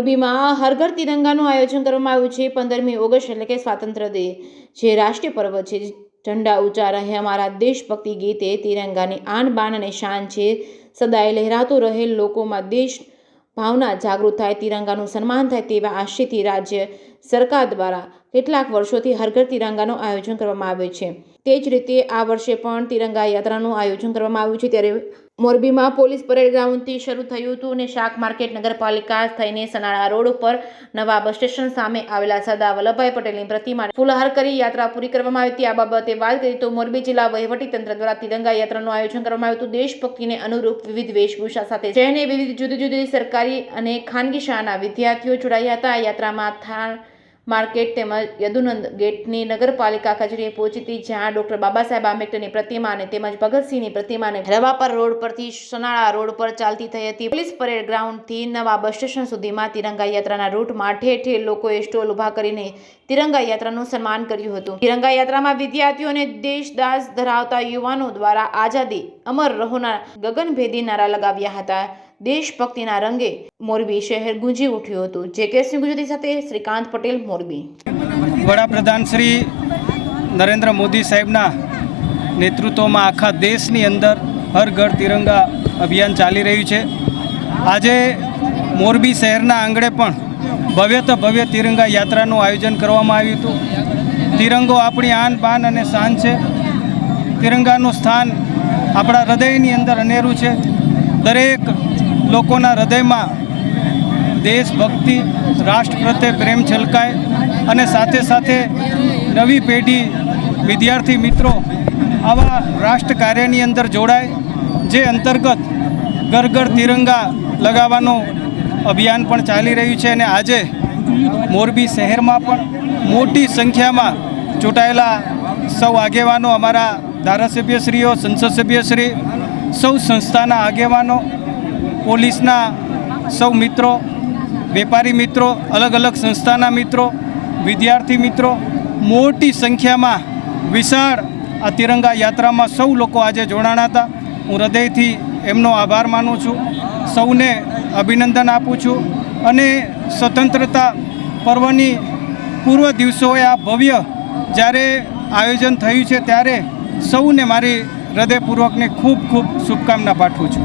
મોરબીમાં હર ઘર તિરંગાનું આયોજન કરવામાં આવ્યું છે। 15મી ઓગસ્ટ એટલે કે સ્વાતંત્ર્ય ડે જે રાષ્ટ્રીય પર્વ છે। ઝંડા ઊંચા રહે અમારા દેશભક્તિ ગીત એ તિરંગાની આન બાન અને શાન છે। સદાય લહેરાતો રહે, લોકોમાં દેશ ભાવના જાગૃત થાય, તિરંગાનું સન્માન થાય તેવા આશયથી રાજ્ય સરકાર દ્વારા કેટલાક વર્ષોથી હર ઘર તિરંગાનું આયોજન કરવામાં આવે છે। તે જ રીતે આ વર્ષે પણ તિરંગા યાત્રાનું આયોજન કરવામાં આવ્યું છે। ત્યારે મોરબીમાં પોલીસ પરેડ ગ્રાઉન્ડથી શરૂ થયું હતું અને શાક માર્કેટ નગરપાલિકા થઈને સનાળા રોડ ઉપર નવા બસ સ્ટેશન સામે આવેલા સરદાર વલ્લભભાઈ પટેલની પ્રતિમાને ફૂલહાર કરી યાત્રા પૂરી કરવામાં આવી હતી। આ બાબતે વાત કરીએ તો મોરબી જિલ્લા વહીવટીતંત્ર દ્વારા તિરંગા યાત્રાનું આયોજન કરવામાં આવ્યું હતું। દેશભક્તિને અનુરૂપ વિવિધ વેશભૂષા સાથે શહેરની વિવિધ જુદી જુદી સરકારી અને ખાનગી શાળાના વિદ્યાર્થીઓ જોડાયા હતા। આ યાત્રામાં થાળ માર્કેટ તેમજ યદુનંદ ગેટની નગરપાલિકા કચેરીએ પહોંચી હતી, જ્યાં ડોક્ટર બાબા સાહેબ આંબેડકરની પ્રતિમાને તેમજ ભગતસિંહની પ્રતિમાને રવાપર રોડ પરથી સનાળા રોડ પર ચાલતી થઈ હતી। પોલીસ પરેડ ગ્રાઉન્ડથી નવા બસ સ્ટેશન સુધીમાં તિરંગા યાત્રાના રૂટમાં ઠેર ઠેર લોકોએ સ્ટોલ ઊભા કરીને તિરંગા યાત્રાનું સન્માન કર્યું હતું। તિરંગા યાત્રામાં વિદ્યાર્થીઓ અને દેશદાસ ધરાવતા યુવાનો દ્વારા આઝાદી અમર રહોના ગગનભેદી નારા લગાવ્યા હતા। દેશભક્તિના રંગે મોરબી શહેર ગુંજી ઉઠ્યું હતું। જેકેસી ગુજરાતી સાથે શ્રીકાંત પટેલ, મોરબી। વડાપ્રધાન શ્રી નરેન્દ્ર મોદી સાહેબના નેતૃત્વમાં આખા દેશની અંદર હર ઘર તિરંગા અભિયાન ચાલી રહ્યું છે। આજે મોરબી શહેરના આંગણે પણ ભવ્ય ભવ્ય તિરંગા યાત્રાનું આયોજન કરવામાં આવ્યું હતું। તિરંગો આપણી આન બાન અને શાન છે। તિરંગાનું સ્થાન આપણા હૃદયની અંદર અનેરું છે। દરેક લોકોના હૃદયમાં દેશભક્તિ, રાષ્ટ્ર પ્રત્યે પ્રેમ છલકાય અને સાથે સાથે નવી પેઢી વિદ્યાર્થી મિત્રો આવા રાષ્ટ્ર કાર્યની અંદર જોડાય, જે અંતર્ગત ઘર ઘર તિરંગા લગાવવાનું અભિયાન પણ ચાલી રહ્યું છે। અને આજે મોરબી શહેરમાં પણ મોટી સંખ્યામાં ચૂંટાયેલા સૌ આગેવાનો, અમારા ધારાસભ્યશ્રીઓ, સંસદ સભ્યશ્રી, સૌ સંસ્થાના આગેવાનો, પોલીસના સૌ મિત્રો, વેપારી મિત્રો, અલગ અલગ સંસ્થાના મિત્રો, વિદ્યાર્થી મિત્રો મોટી સંખ્યામાં વિશાળ આ તિરંગા યાત્રામાં સૌ લોકો આજે જોડાણા હતા। હું હૃદયથી એમનો આભાર માનું છું, સૌને અભિનંદન આપું છું। અને સ્વતંત્રતા પર્વની પૂર્વ દિવસોએ આ ભવ્ય જ્યારે આયોજન થયું છે ત્યારે સૌને મારી હૃદયપૂર્વકની ખૂબ ખૂબ શુભકામના પાઠવું છું।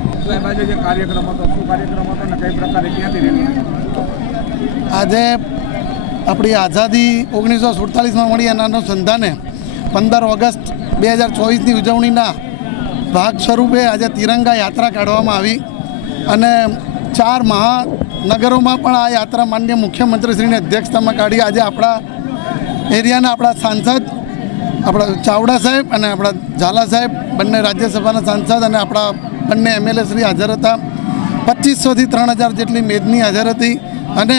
આજે આપણી આઝાદી 1947માં મળી એના અનુસંધાને 15 ઓગસ્ટ 2024ની ઉજવણીના ભાગ સ્વરૂપે આજે તિરંગા યાત્રા કાઢવામાં આવી અને 4 મહાનગરોમાં પણ આ યાત્રા માનનીય મુખ્યમંત્રીશ્રીની અધ્યક્ષતામાં કાઢી। આજે આપણા એરિયાના આપણા સાંસદ આપણા ચાવડા સાહેબ અને આપણા ઝાલા સાહેબ બંને રાજ્યસભાના સાંસદ અને આપણા બંને MLA શ્રી હાજર હતા। 2500થી 3000 જેટલી મેદની હાજર હતી અને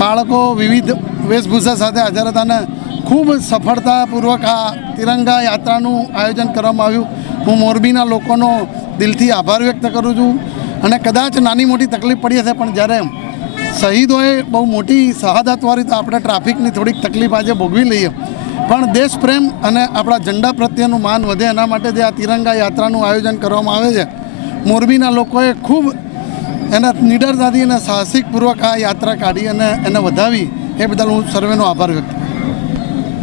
બાળકો વિવિધ વેશભૂષા સાથે હાજર હતા અને ખૂબ સફળતાપૂર્વક આ તિરંગા યાત્રાનું આયોજન કરવામાં આવ્યું। હું મોરબીના લોકોનો દિલથી આભાર વ્યક્ત કરું છું અને કદાચ નાની મોટી તકલીફ પડી હશે, પણ જ્યારે શહીદોએ બહુ મોટી શહાદત વાળી તો આપણે ટ્રાફિકની થોડીક તકલીફ આજે ભોગવી લઈએ, પણ દેશ પ્રેમ અને આપણા ઝંડા પ્રત્યેનું માન વધે એના માટે જે આ તિરંગા યાત્રાનું આયોજન કરવામાં આવે છે, મોરબીના લોકોએ ખૂબ એના નિડરતાથી અને સાહસિકપૂર્વક આ યાત્રા કાઢી અને એને વધાવી, એ બદલ હું સર્વેનો આભાર વ્યક્ત